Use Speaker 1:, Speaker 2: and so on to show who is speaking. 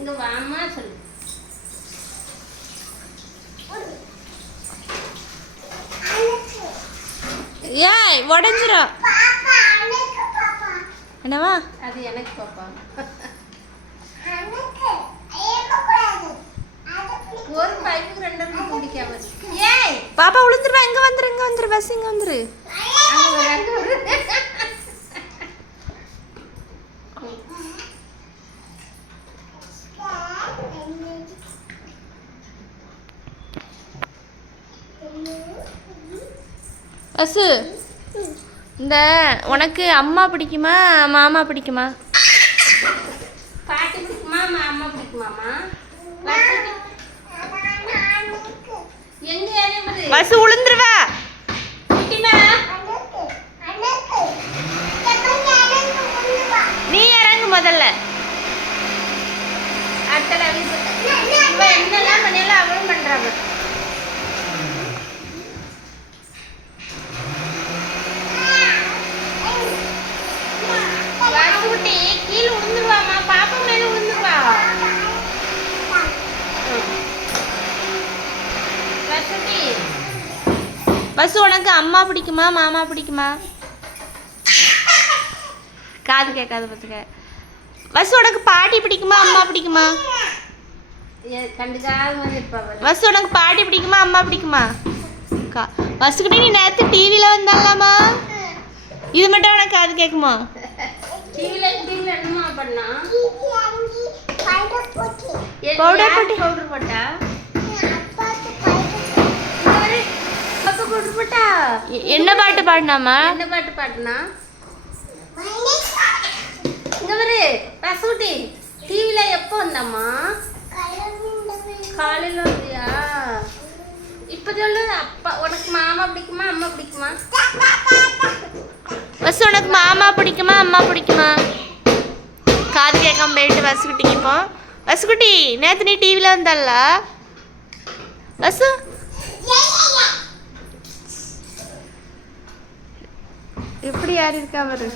Speaker 1: இங்க வாமா சொல்லு.
Speaker 2: ஏய் உடஞ்சிரும் என்னவா?
Speaker 1: அது எனக்கு பாப்பா. ஒரு பைப்புக்கு ரெண்டு பிடிக்காம. ஏய்!
Speaker 2: பாப்பா விழுந்துருவா இங்க வந்துரு இங்க வந்துரு பஸ் இங்க வந்துரு. பஸ்ஸு இந்த உனக்கு அம்மா பிடிக்குமா மாமா பிடிக்குமா?
Speaker 1: பாட்டி பிடிக்குமா பிடிக்குமாமா குட்டிமா
Speaker 2: நீ இறங்கு முதல்ல.
Speaker 1: இவ என்னெல்லாம் பண்ணியாலும் அவளும் பண்றாங்க
Speaker 2: பஸ் உனக்கு அம்மா பிடிக்குமா மாமா பிடிக்குமா? காது கேட்காது பார்த்துக்க பஸ் உனக்கு பாட்டி பிடிக்குமா அம்மா பிடிக்குமா. பஸ் உனக்கு பாட்டி பிடிக்குமா அம்மா பிடிக்குமா? பஸ்ஸுக்கிட்ட நீ நேற்று டிவியில் வந்தாலாமா? இது மட்டும் உனக்கு காது கேட்குமா? போட்டா.
Speaker 1: பவுடர் போட்டா?
Speaker 2: என்ன பாட்டு பாடினாமா
Speaker 1: என்ன பாட்டு பாட்டுனா இங்க பாரு ரசூட்டி டிவில எப்போ வந்தம்மா? காலையில வந்தியா? இப்ப சொல்லு அப்பா உனக்கு மாமா பிடிக்குமா அம்மா பிடிக்குமா?
Speaker 2: பஸ் உனக்கு மாமா பிடிக்குமா அம்மா பிடிக்குமா? காது கேட்காம போயிட்டு பஸ் குட்டிக்கு இப்போ பஸ் குட்டி நேற்று நீ டிவியில் வந்தால பஸ் எப்படி யார் இருக்கா பாரு